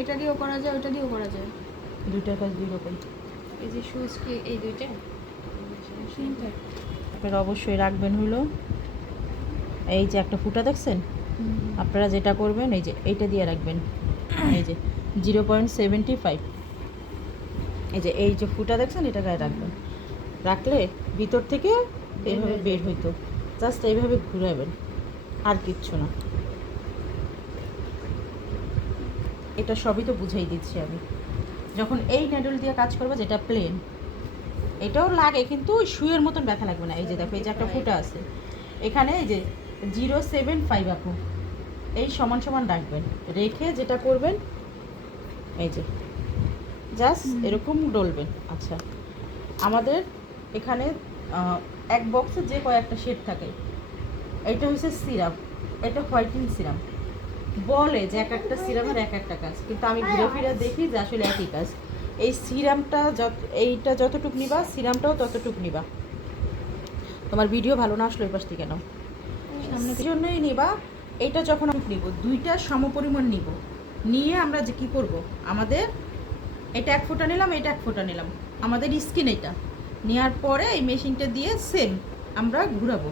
এটা দিয়েও করা যায়, ওটা দিয়েও করা যায়। দুইটার কাজ দুই রকম। এই যে শুজ কি এই দুইটা আপনারা অবশ্যই রাখবেন হলো এই যে একটা ফুটা দেখছেন, আপনারা যেটা করবেন এই যে এইটা দিয়ে রাখবেন, এই যে 0.75, এই যে ফুটা দেখছেন এটা গায়ে রাখবেন। রাখলে ভিতর থেকে এইভাবে বের হইতো, জাস্ট এইভাবে ঘুরাবেন, আর কিচ্ছু না। এটা সবই তো বুঝাই দিচ্ছি আমি। যখন এই নেডল দিয়ে কাজ করবে যেটা প্লেন, এটাও লাগে কিন্তু ওই সুইয়ের মতন ব্যথা লাগবে না। এই যে দেখো এই যে একটা ফুটা আছে এখানে, এই যে 0.75 আপু, এই সমান সমান রাখবেন। রেখে যেটা করবেন এই যে জাস্ট এরকম ডলবেন। আচ্ছা, আমাদের এখানে এক বক্সে যে কয়েকটা শেড থাকে, এইটা হচ্ছে সিরাপ, এটা হোয়াইটিং সিরাম। বলে যে এক একটা সিরামের এক একটা কাজ, কিন্তু আমি ঘুরে ফিরে দেখি যে আসলে একই কাজ। এই সিরামটা এইটা যতটুকু নিবা, সিরামটাও ততটুকু নিবা। তোমার ভিডিও ভালো না আসলে ওই পাশ থেকে নাও, সামনে জন্যই নিবা। এইটা যখন আমি নিব দুইটা সমপরিমাণ নিব, নিয়ে আমরা যে কী করব, আমাদের এটা এক ফোঁটা নিলাম, এটা এক ফোঁটা নিলাম, আমাদের স্কিন এটা নেওয়ার পরে এই মেশিনটা দিয়ে সেম আমরা ঘুরাবো।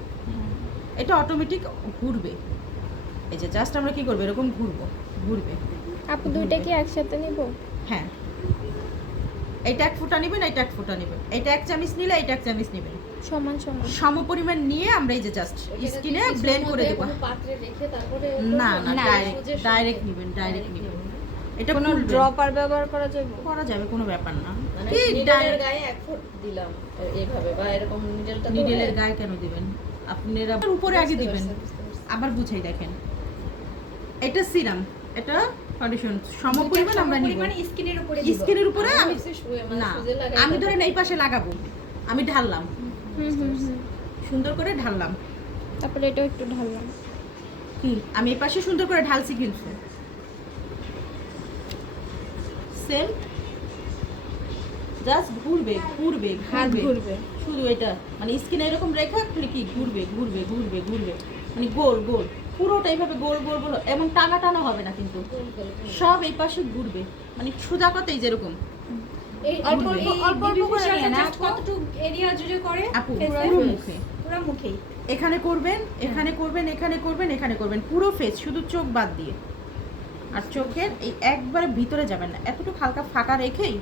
এটা অটোমেটিক ঘুরবে। এই যে জাস্ট আমরা কি করবো, এরকম ঘুরবে। আপু দুইটা কি একসাথে নিব? হ্যাঁ, এটা এক ফোঁটা নেবেন, এটা এক ফোঁটা নেবেন, এটা এক চামচ নিলে এটা এক চামচ নেবেন, সমান সমান সমপরিমাণ নিয়ে আমরা এই যে জাস্ট স্কিনে ব্লেন্ড করে দেবো। পাত্রে রেখে তারপরে না না, না, ডাইরেক্ট নেবেন। এটা কোনো ড্রপার ব্যবহার করা যাবে? কোনো ব্যাপার না। মানে কি নিডলের গায়ে এক ফুট দিলাম এইভাবে, বা এরকম নিডলটা নিডলের গায়ে কেন দিবেন? আপনারা উপরে আগে দিবেন। আবার বুঝাই দেখেন, এটা সিরাম, এটা ফাউন্ডেশন, সমপরিমাণ আমরা নিব। স্কিনের উপরে আমি না, আমি ধরেন এই পাশে লাগাবো, আমি ঢাললাম, সুন্দর করে ঢাললাম, তারপরে এটাও একটু ঢাললাম। কি আমি এই পাশে সুন্দর করে ঢালছি, কিন্তু সেম জাস্ট ঘুরবে শুধু এটা, মানে স্কিনে এরকম রেখা কি ঘুরবে, মানে গোল পুরোটা এইভাবে গোল এবং টানা হবে না, কিন্তু সব এই পাশে ঘুরবে, মানে সোজা কথাই যেরকম অল্প করে নিয়ে না, কতটুকু এরিয়া জুড়ে করে আপু পুরো মুখে, এখানে করবেন, পুরো ফেস, শুধু চোখ বাদ দিয়ে। আর চোখের এই একবারে ভিতরে যাবেন না, এতটুকু হালকা ফাঁকা রেখেই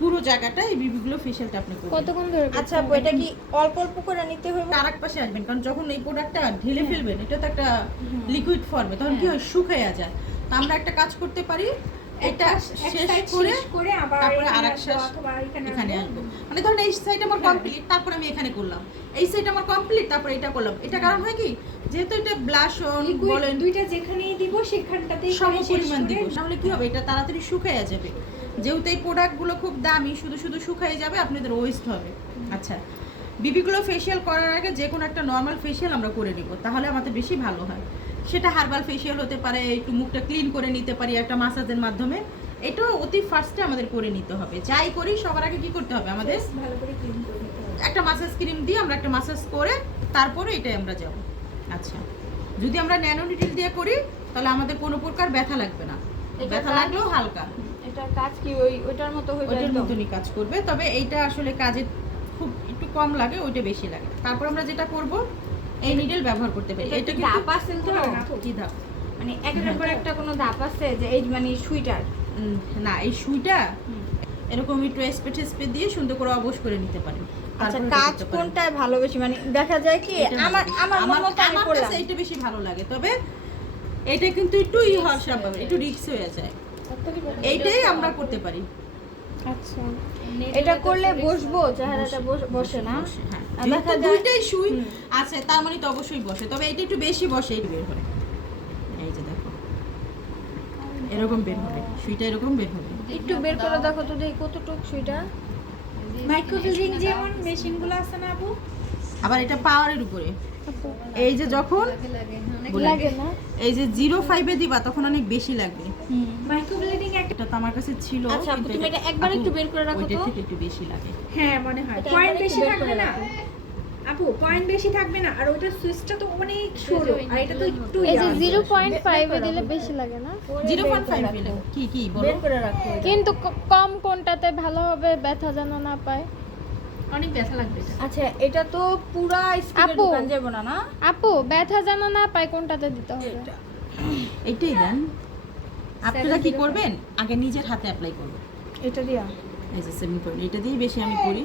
পুরো জায়গাটা এই বিবিগুলো ফেশিয়ালটা আপনি করবেন। কতক্ষণ ধরে? আচ্ছা, এটা কি অল্প করে নিতে হবে? আরেক পাশে আসবেন, কারণ যখন এই প্রোডাক্টটা ঢেলে ফেলবেন, এটা তো একটা লিকুইড ফর্মে, তখন কি হয়, শুকিয়ে যায়। তো আমরা একটা কাজ করতে পারি, এটা শেষ করে তারপরে আরেক শেষ এখানে আসবো। মানে ধরুন এই সাইড আমার কমপ্লিট, তারপরে আমি এখানে করলাম, এই সাইড আমার কমপ্লিট, তারপরে এটা করলাম। এটা কারণ হয় কি, যেহেতু এটা ব্লাশ বলেন, দুইটা যেখানেই দিব সেখানটাতেই সমপরিমাণ দিব, তাহলে কি হবে, এটা তাড়াতাড়ি শুকিয়ে যাবে। যেহেতু এই প্রোডাক্টগুলো খুব দামি, শুধু শুকিয়ে যাবে, আপনাদের ওয়েস্ট হবে। আচ্ছা, বিবিগুলো ফেশিয়াল করার আগে যে কোনো একটা নর্মাল ফেশিয়াল আমরা করে নিব, তাহলে আমাদের বেশি ভালো হয়। সেটা হার্বাল ফেশিয়াল হতে পারে, একটু মুখটা ক্লিন করে নিতে পারি একটা মাসাজের মাধ্যমে। এটাও অতি ফার্স্টে আমাদের করে নিতে হবে। যাই করি সবার আগে কি করতে হবে, আমাদের ভালো করে ক্লিন করে নিতে হবে। একটা মাসাজ ক্রিম দিয়ে আমরা একটা মাসাজ করে তারপরে এটাই আমরা যাব। আচ্ছা, যদি আমরা ন্যানো নিডল দিয়ে করি তাহলে আমাদের কোনো প্রকার ব্যথা লাগবে না, ব্যথা লাগলেও হালকা। এটার কাজ কি ওইটার মতো হয়ে ওইটার যাবে? মতনই কাজ করবে, তবে এইটা আসলে কাজে খুব একটু কম লাগে, ওইটা বেশি লাগে। তারপর আমরা যেটা করব, এই নিডল ব্যবহার করতে পারি। এটা কিন্তু ধাপ আছে তো, কি ধাপ, মানে একটার পর একটা কোনো ধাপ আছে যে এই মানে সুইটার না, এই সুইটা এরকম একটু স্পেট দিয়ে সুন্দর করে অবশ করে নিতে পারেন। আচ্ছা, কাজ কোনটায় ভালো বেশি, মানে দেখা যায় কি আমার মত আমি করলাম এইটা বেশি ভালো লাগে, তবে এটা কিন্তু একটু হওয়ার স্বাভাবিক, একটু রিস্ক হয়ে যায়, এইটাই আমরা করতে পারি। আচ্ছা, এটা করলে বসবো, চেহারাটা বসে না? হ্যাঁ, আর দেখা যায় দুইটাই সুই আছে, তার মানে তো অবশ্যই বসে, তবে এটা একটু বেশি বসে, এই বের হয়। এই যে দেখো এরকম বের হবে, সুইটা এরকম বের হবে। একটু বের করে দেখো তো, দেখি কতটুক সুইটা। মাইক্রোফিলিং যেমন মেশিনগুলো আছে না আপু, আবার এটা পাওয়ারের উপরে, এই যে যখন লাগে না, এই যে 0.5 এ দিবা তখন অনেক বেশি লাগবে। মাইক্রোফিলিং এটা তো আমার কাছে ছিল, আচ্ছা আপু, কিন্তু তুমি এটা একবার একটু বের করে রাখো ওইটা তো। থেকে একটু বেশি লাগে। হ্যাঁ মনে হয় এটা পয়েন্ট একবার বেশি একটু বের থাকবে করে না। রাখো। আপু পয়েন্ট বেশি থাকবে না, আর ওইটা সুইচটা তো অনেক সরু, আর এটা তো একটু এই যে ইয়া। 0.5 এ দিলে বেশি লাগে না? 0.5 দিলে কি বলো? বের করে রাখো এটা। কিন্তু কম কোনটাতে ভালো হবে ব্যথা যেন না পায়? অনেক ব্যথা লাগবে এটা। আচ্ছা এটা তো পুরা স্কিনের আপু। দোকান যাবো না না? আপু ব্যথা যেন না পায় কোনটাতে দিতে হবে? এইটাই দেন। আপনারা কি করবেন, আগে নিজের হাতে অ্যাপ্লাই করবেন। এটা দিয়া এই যে 7 এটা দিয়ে বেশি আমি করি।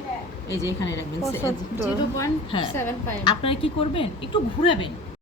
এই যে এখানে রাখবেন। 0.75 আপনারা কি করবেন, একটু ঘুরাবেন।